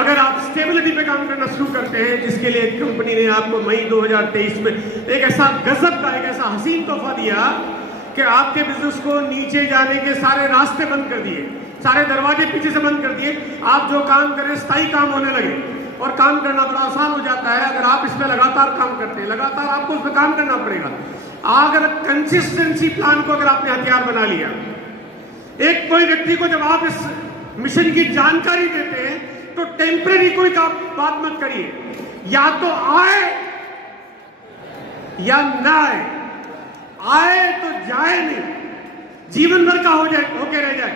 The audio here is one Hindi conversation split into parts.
अगर आप स्टेबिलिटी पे काम करना शुरू करते हैं, जिसके लिए कंपनी ने आपको मई 2023 में एक ऐसा गजब का, एक ऐसा हसीन तोहफा दिया कि आपके बिजनेस को नीचे जाने के सारे रास्ते बंद कर दिए, सारे दरवाजे पीछे से बंद कर दिए। आप जो काम करें स्थायी काम होने लगे और काम करना बड़ा आसान हो जाता है अगर आप इसमें लगातार काम करते हैं। लगातार आपको उस पर काम करना पड़ेगा। अगर कंसिस्टेंसी प्लान को अगर आपने हथियार बना लिया, एक कोई व्यक्ति को जब आप इस मिशन की जानकारी देते हैं तो टेम्परेरी कोई बात मत करिए, या तो आए या ना आए, आए तो जाए नहीं, जीवन भर का हो जाए, होके रह जाए,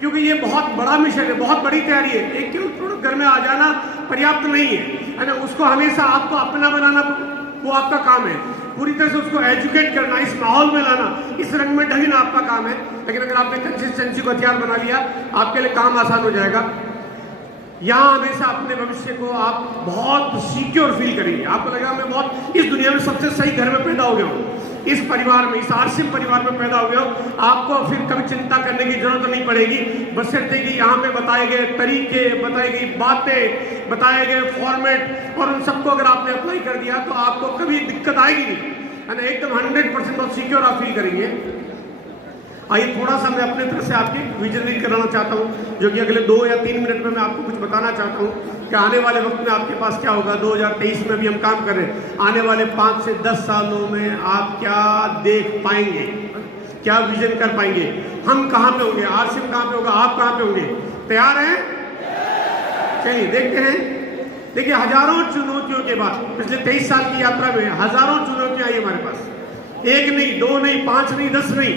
क्योंकि ये बहुत बड़ा मिशन है, बहुत बड़ी तैयारी है। एक क्यों प्रोडक्ट घर में आ जाना पर्याप्त नहीं है ना, उसको हमेशा आपको अपना बनाना वो आपका काम है। पूरी तरह से उसको एजुकेट करना, इस माहौल में लाना, इस रंग में ढलना आपका काम है। लेकिन अगर आपने कंसिस्टेंसी को हथियार बना लिया, आपके लिए काम आसान हो जाएगा। यहाँ हमेशा अपने भविष्य को आप बहुत सिक्योर फील करेंगे। आपको लगेगा मैं बहुत इस दुनिया में सबसे सही घर में पैदा हो गया हूँ, इस परिवार में, इस आरसीएम परिवार में पैदा हो गया हो। आपको फिर कभी चिंता करने की जरूरत नहीं पड़ेगी, बशर्ते कि यहाँ पे बताए गए तरीके, बताई गई बातें, बताए गए फॉर्मेट और उन सबको अगर आपने अप्लाई कर दिया तो आपको कभी दिक्कत आएगी नहीं, है ना। एकदम 100% ऑफ सिक्योर आप फील करेंगे। आइए थोड़ा सा मैं अपने तरफ से आपकी विजन रीड कराना चाहता हूँ, जो कि अगले 2 या 3 मिनट में मैं आपको कुछ बताना चाहता हूँ कि आने वाले वक्त में आपके पास क्या होगा। 2023 में भी हम काम कर रहे हैं, आने वाले 5 से 10 सालों में आप क्या देख पाएंगे, क्या विजन कर पाएंगे, हम कहाँ पे होंगे, आरसीएम कहाँ पे होगा, आप कहाँ पे होंगे। तैयार हैं? चलिए देखते हैं। देखिए, हजारों चुनौतियों के बाद पिछले 23 साल की यात्रा में हजारों चुनौतियां आई हमारे पास, 1 नहीं, 2 नहीं, 5 नहीं, 10 नहीं,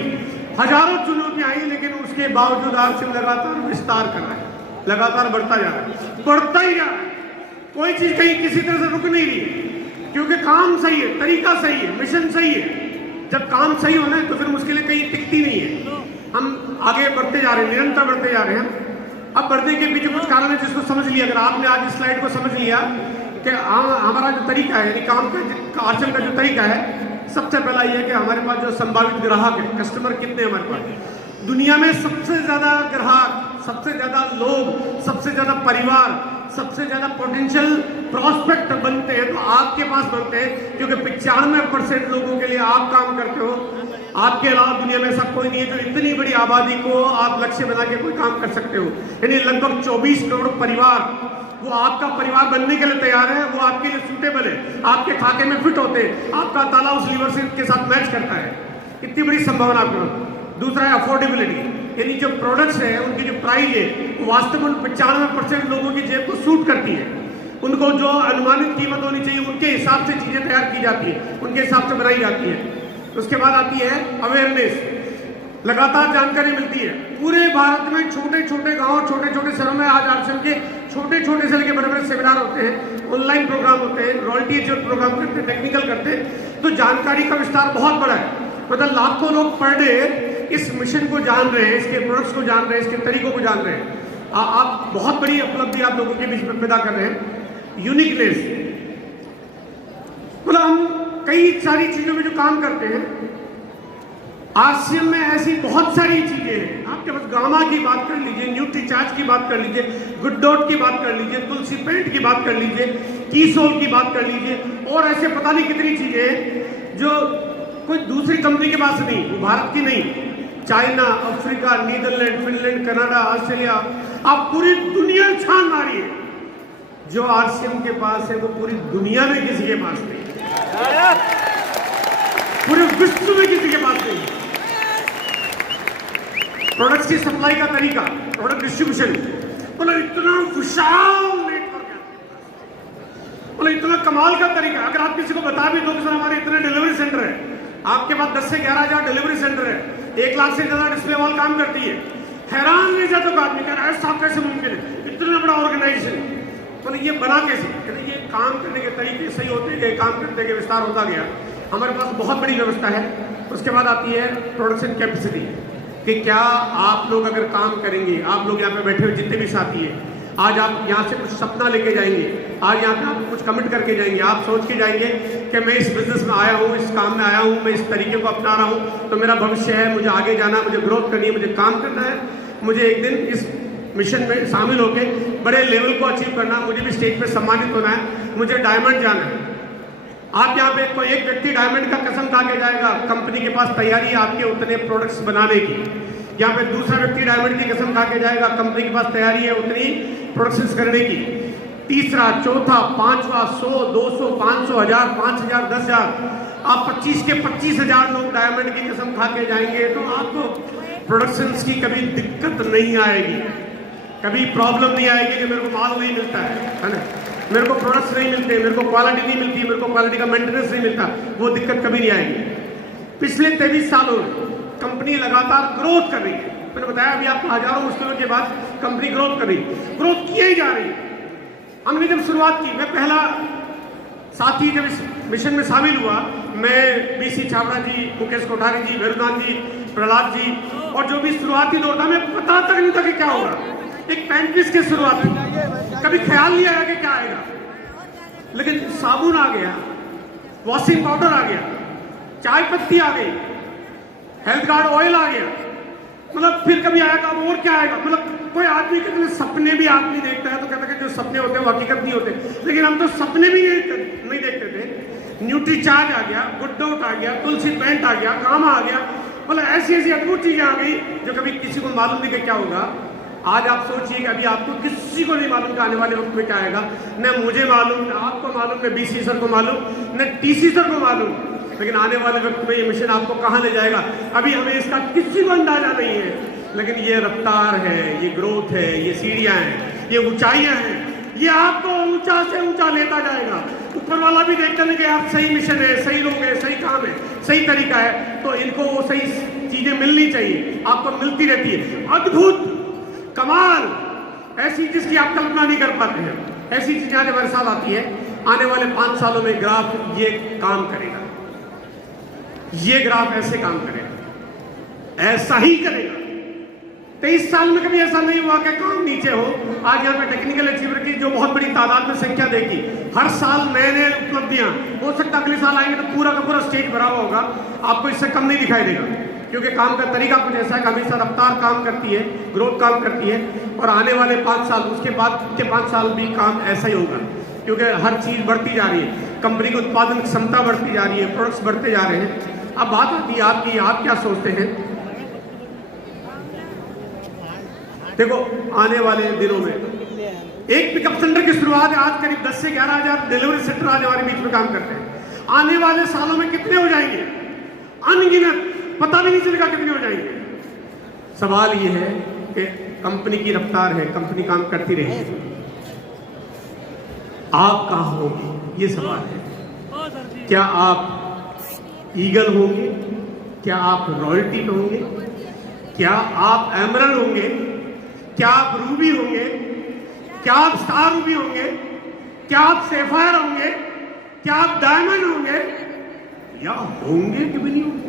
हजारों चुनौतियां आई। लेकिन उसके बावजूद आरसीएम लगातार विस्तार कर रहा है, लगातार बढ़ता जा रहा है, बढ़ता ही जा रहा है। कोई चीज कहीं किसी तरह से रुक नहीं रही, क्योंकि काम सही है, तरीका सही है, मिशन सही है। जब काम सही होना है तो फिर मुश्किलें कहीं टिकती नहीं है। हम आगे बढ़ते जा रहे हैं, निरंतर बढ़ते जा रहे हैं। अब बढ़ने के पीछे कुछ कारण है जिसको समझ लिया। अगर आपने आज इस स्लाइड को समझ लिया कि हमारा जो तरीका है, यानी काम का आरसीएम का जो तरीका है, सबसे पहला ये है कि हमारे पास जो संभावित ग्राहक है, कस्टमर कितने हमारे पास दुनिया में, सबसे ज्यादा ग्राहक, सबसे ज्यादा लोग, सबसे ज्यादा परिवार, सबसे ज्यादा पोटेंशियल प्रोस्पेक्ट बनते हैं तो आपके पास बनते हैं, क्योंकि 95% लोगों के लिए आप काम करते हो। आपके अलावा दुनिया में ऐसा कोई नहीं है जो इतनी बड़ी आबादी को आप लक्ष्य बना के कोई काम कर सकते हो। यानी लगभग 24 करोड़ परिवार, वो आपका परिवार बनने के लिए तैयार है, वो आपके लिए सूटेबल है, आपके खाते में फिट होते हैं, आपका ताला उस लीवर से के साथ मैच करता है। इतनी बड़ी संभावना आपको। दूसरा है अफोर्डेबिलिटी, यानी जो प्रोडक्ट्स है उनकी जो प्राइस है वो वास्तव में 95% लोगों की जेब को सूट करती है। उनको जो अनुमानित कीमत होनी चाहिए उनके हिसाब से चीजें तैयार की जाती है, उनके हिसाब से बनाई जाती है। उसके बाद आती है अवेयरनेस, लगातार जानकारी मिलती है। पूरे भारत में छोटे छोटे गांव, छोटे छोटे शहरों में आज आरसीएम के छोटे छोटे से लेकर बड़े बड़े सेमिनार होते हैं, ऑनलाइन प्रोग्राम होते हैं, रॉयल्टी एजेंट प्रोग्राम करते हैं, टेक्निकल करते हैं। तो जानकारी का विस्तार बहुत बड़ा है, मतलब लाखों लोग पर डे इस मिशन को जान रहे हैं, इसके प्रोडक्ट्स को जान रहे हैं, इसके तरीकों को जान रहे हैं। आप बहुत बड़ी उपलब्धि आप लोगों के बीच में पैदा कर रहे हैं। यूनिकनेस, मतलब हम कई सारी चीजों में जो काम करते हैं, आरसीएम में ऐसी बहुत सारी चीजें हैं। आपके पास गामा की बात कर लीजिए, न्यूट्रीचार्ज की बात कर लीजिए, गुड डॉट की बात कर लीजिए, तुलसी पेंट की बात कर लीजिए, कीसोल की बात कर लीजिए, और ऐसे पता नहीं कितनी चीजें हैं जो कोई दूसरी कंपनी के पास नहीं, वो भारत की नहीं, China, Africa, Netherland, Finland, Canada, Australia, आप पूरी दुनिया छान मारिए, जो आरसीएम के पास है वो पूरी दुनिया में किसी के पास नहीं, पूरे विश्व में किसी के पास नहीं। प्रोडक्ट्स की सप्लाई का तरीका, प्रोडक्ट डिस्ट्रीब्यूशन, मतलब इतना विशाल नेटवर्क है, मतलब इतना कमाल का तरीका। अगर आप किसी को बता भी दो कि सर हमारे इतने डिलीवरी सेंटर है, आपके पास 10 से 11 हजार डिलीवरी सेंटर है, 1 लाख से ज्यादा डिस्प्ले वॉल काम करती है, हैरान नहीं जाता तो आदमी कह रहा है ऐसा कैसे मुमकिन है, इतना बड़ा ऑर्गेनाइजेशन, तो ये बना कैसे। ये काम करने के तरीके सही होते गए, काम करने के विस्तार होता गया। हमारे पास बहुत बड़ी व्यवस्था है। उसके बाद आती है प्रोडक्शन कैपेसिटी, कि क्या आप लोग अगर काम करेंगे, आप लोग यहाँ पे बैठे हुए जितने भी साथी हैं, आज आप यहाँ से कुछ सपना लेके जाएंगे, आज यहाँ पे आप कुछ कमिट करके जाएंगे, आप सोच के जाएंगे कि मैं इस बिजनेस में आया हूँ, इस काम में आया हूँ, मैं इस तरीके को अपना रहा हूँ, तो मेरा भविष्य है, मुझे आगे जाना, मुझे ग्रोथ करनी है, मुझे काम करना है, मुझे एक दिन इस मिशन में शामिल होकर बड़े लेवल को अचीव करना, मुझे भी स्टेज पे सम्मानित होना है, मुझे डायमंड जाना है। आप यहाँ पे कोई एक व्यक्ति डायमंड का कसम खा के जाएगा, कंपनी के पास तैयारी है आपके उतने प्रोडक्ट्स बनाने की। यहाँ पे दूसरा व्यक्ति डायमंड की कसम खा के जाएगा, कंपनी के पास तैयारी है उतनी प्रोडक्शन करने की। तीसरा, चौथा, पांचवा, 100, 200, 500, 1000, 5000, 10,000, आप 25 के 25,000 लोग डायमंड की कसम खा के जाएंगे तो आपको प्रोडक्शन की कभी दिक्कत नहीं आएगी, कभी प्रॉब्लम नहीं आएगी कि मेरे को माल नहीं मिलता है ना, मेरे को प्रोडक्ट्स नहीं मिलते, मेरे को क्वालिटी नहीं मिलती, मेरे को क्वालिटी का मेंटेनेंस नहीं मिलता, वो दिक्कत कभी नहीं आएगी। पिछले 23 सालों कंपनी लगातार ग्रोथ कर रही है। मैंने बताया अभी आपको, हजारों मुश्किलों के बाद कंपनी ग्रोथ कर रही है, ग्रोथ की ही जा रही है। हमने जब शुरुआत की, मैं पहला साथी जब इस मिशन में शामिल हुआ, मैं बीसी छाबड़ा जी, मुकेश कोठारी जी, वेरुनाथ जी, प्रहलाद जी, और जो भी शुरुआती दौर था, मैं पता तक नहीं था कि क्या होगा। एक पैंट्रीज की शुरुआत थी, कभी ख्याल नहीं आया कि क्या आएगा, लेकिन साबुन आ गया, वॉशिंग पाउडर आ गया, चाय पत्ती आ गई, हेल्थ गार्ड ऑयल आ गया, मतलब फिर कभी आएगा और क्या आएगा। मतलब कोई आदमी कितने सपने भी आदमी देखता है तो कहता है कि जो सपने होते हैं वो हकीकत नहीं होते, लेकिन हम तो सपने भी नहीं देखते थे। न्यूट्री चार्ज आ गया, गुड डाउट आ गया, तुलसी पेंट आ गया, काम आ गया, मतलब ऐसी ऐसी अद्भुत चीजें आ गई जो कभी किसी को मालूम नहीं कि क्या होगा। आज आप सोचिए कि अभी आपको किसी को नहीं मालूम कि आने वाले वक्त में क्या आएगा, न मुझे मालूम, न आपको मालूम, न बीसी सर को मालूम, न टीसी सर को मालूम, लेकिन आने वाले वक्त में ये मिशन आपको कहाँ ले जाएगा अभी हमें इसका किसी को अंदाजा नहीं है। लेकिन ये रफ्तार है, ये ग्रोथ है, ये सीढ़ियां हैं, ये ऊंचाइयां हैं, ये आपको ऊंचा से ऊंचा लेता जाएगा। ऊपर वाला भी देखता है कि यार सही मिशन है, सही लोग हैं, सही काम है, सही तरीका है, तो इनको वो सही चीजें मिलनी चाहिए, आपको मिलती रहती है। अद्भुत, कमाल, ऐसी जिसकी आप कल्पना नहीं कर पाते हैं, ऐसी चीजें आज हमारे साथ आती है। आने वाले 5 सालों में ग्राफ ये काम करेगा, ये ग्राफ ऐसे काम करेगा, ऐसा ही करेगा। 23 साल में कभी ऐसा नहीं हुआ कि काम नीचे हो। आज यहाँ पे टेक्निकल अचीवर की जो बहुत बड़ी तादाद में संख्या देखी, हर साल नए नए उपलब्धियां, हो सकता है अगले साल आएंगे तो पूरा का पूरा स्टेज भरा हुआ होगा, आपको इससे कम नहीं दिखाई देगा, क्योंकि काम का तरीका कुछ ऐसा है, हमेशा रफ्तार काम करती है, ग्रोथ काम करती है। और आने वाले 5 साल, उसके बाद के 5 साल भी काम ऐसा ही होगा, क्योंकि हर चीज बढ़ती जा रही है, कंपनी की उत्पादन क्षमता बढ़ती जा रही है, प्रोडक्ट्स बढ़ते जा रहे हैं। अब बात आती है आपकी, आप क्या सोचते हैं? देखो, आने वाले दिनों में एक पिकअप सेंटर की शुरुआत है, आज करीब 10 से 11,000 डिलीवरी सेंटर आज हमारे बीच में काम करते हैं। आने वाले सालों में कितने हो जाएंगे? अनगिनत, पता भी नहीं चलेगा कितने हो जाएंगे। सवाल ये है कि कंपनी की रफ्तार है, कंपनी काम करती रहेगी, आप कहां होंगे, ये सवाल है। क्या आप ईगल होंगे? क्या आप रॉयल्टी पे होंगे? क्या आप एमरल्ड होंगे? क्या आप रूबी होंगे? क्या आप स्टार रूबी होंगे? क्या आप सैफायर होंगे? क्या आप डायमंड होंगे? या होंगे कि भी नहीं होंगे?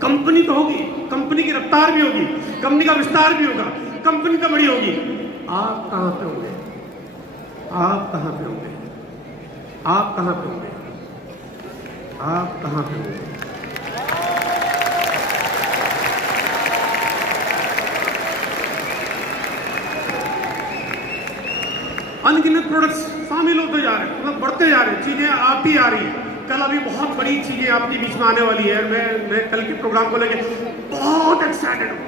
कंपनी तो होगी, कंपनी की रफ्तार भी होगी, कंपनी का विस्तार भी होगा, कंपनी तो बड़ी होगी। आप कहां पे होंगे? आप कहां पे होंगे? आप कहां पे होंगे? आप कहां पे होंगे? अनगिनत प्रोडक्ट्स शामिल होते जा रहे हैं, मतलब बढ़ते जा रहे हैं, चीजें आती आ रही है। कल अभी बहुत बड़ी चीजें आपके बीच में आने वाली है। मैं कल के प्रोग्राम को लेकर बहुत एक्साइटेड हूँ।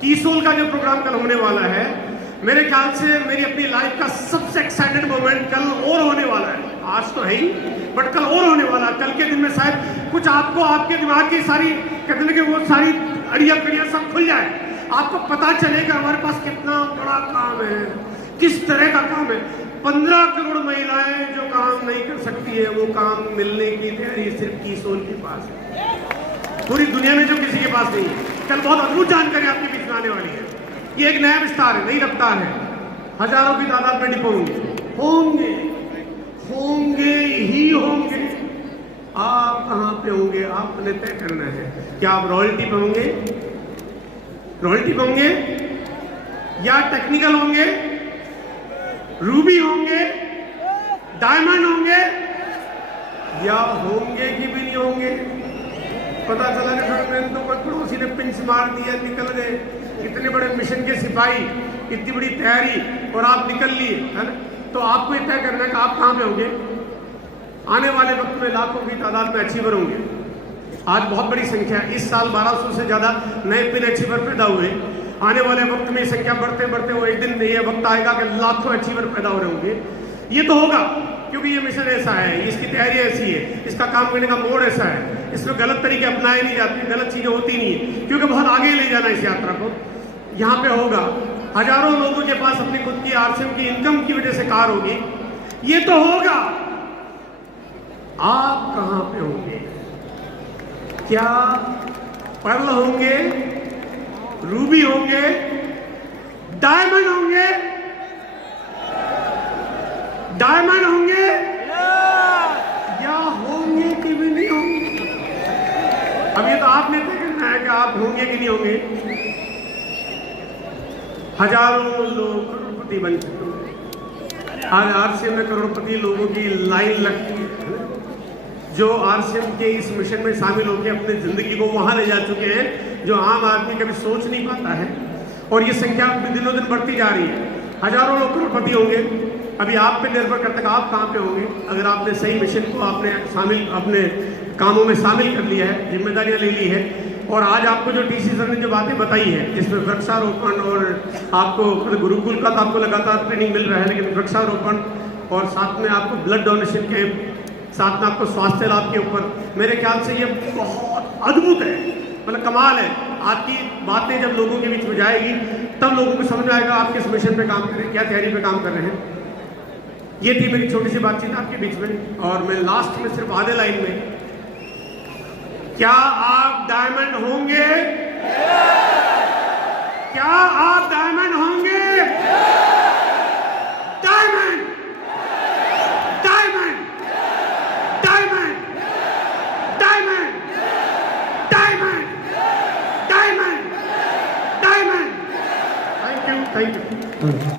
कीसोल का जो प्रोग्राम कल होने वाला है, मेरे ख्याल से मेरी अपनी लाइफ का सबसे एक्साइटेड मोमेंट कल और होने वाला है। आज तो है ही, बट कल और होने वाला है। कल के दिन में शायद कुछ आपको, आपके दिमाग की सारी, कहते हैं कि वो सारी अड़िया कड़िया सब खुल जाए, आपको पता चलेगा हमारे पास कितना बड़ा काम है, किस तरह का काम है। 15 करोड़ महिलाएं जो काम नहीं कर सकती है, वो काम मिलने की तैयारी सिर्फ कीसोल के पास है, पूरी दुनिया में जो किसी के पास नहीं है। कल बहुत अद्भुत जानकारी आपके बीच में आने वाली है। ये एक नया विस्तार है, नई रफ्तार है, हजारों की तादाद में डिपो होंगे, होंगे ही होंगे। आप कहां पे होंगे, आपने तय करना है। क्या आप रॉयल्टी पे होंगे, रॉयल्टी पे होंगे, या टेक्निकल होंगे, रूबी होंगे, डायमंड होंगे, या होंगे कि भी नहीं होंगे? पता चला कि तो कोई पड़ोसी ने पिंच मार दिया, निकल गए। इतने बड़े मिशन के सिपाही इतनी बड़ी तैयारी और आप निकल लिए, है ना? तो आपको ये तय करना है कि आप कहाँ पे होंगे। आने वाले वक्त में लाखों की तादाद में अचीवर होंगे। आज बहुत बड़ी संख्या है, इस साल 1200 से ज़्यादा नए पिन अचीवर पैदा हुए। आने वाले वक्त में संख्या बढ़ते बढ़ते वो एक दिन ये वक्त आएगा कि लाखों अचीवर पैदा हो रहे होंगे। ये तो होगा क्योंकि ये मिशन ऐसा है, इसकी तैयारी ऐसी है, इसका काम करने का मोड ऐसा है, इसमें गलत तरीके अपनाए नहीं जाते, गलत चीज़ें होती नहीं है, क्योंकि बहुत आगे ले जाना इस यात्रा को। यहाँ पे होगा, हजारों लोगों के पास अपनी खुद की आरसीएम की इनकम की वजह से कार होगी। ये तो होगा, आप कहाँ पे होंगे? क्या पर्ल होंगे, रूबी होंगे, डायमंड होंगे, डायमंड होंगे या होंगे कि भी नहीं होंगे? अब ये तो आपने तय करना है कि आप होंगे कि नहीं होंगे। हजारों लोग करोड़पति बन चुके हैं। आज आरसीएम में करोड़पति लोगों की लाइन लगती है, जो आरसीएम के इस मिशन में शामिल होकर अपनी जिंदगी को वहां ले जा चुके हैं जो आम आदमी कभी सोच नहीं पाता है। और ये संख्या दिनों दिन बढ़ती जा रही है। हजारों लोग करोड़पति होंगे। अभी आप पे निर्भर करता है आप कहाँ पे होंगे। अगर आपने सही मिशन को आपने अपने कामों में शामिल कर लिया है, जिम्मेदारियां ले ली है, और आज आपको जो डीसी सर ने जो बातें बताई है, जिसमें वृक्षारोपण और आपको गुरुकुल का तो आपको लगातार ट्रेनिंग मिल रहा है, लेकिन वृक्षारोपण और साथ में आपको ब्लड डोनेशन कैंप, साथ में आपको स्वास्थ्य लाभ के ऊपर, मेरे ख्याल से ये बहुत अद्भुत है, मतलब कमाल है। आपकी बातें जब लोगों के बीच में जाएगी तब लोगों को समझ आएगा आप किस मिशन पे काम कर रहे हैं, क्या तैयारी पे काम कर रहे हैं। ये थी मेरी छोटी सी बातचीत आपके बीच में। और मैं लास्ट में सिर्फ आधे लाइन में, क्या आप डायमंड होंगे? क्या आप डायमंड होंगे? Diamond, diamond, diamond, diamond, diamond, diamond, diamond. Thank you, thank you.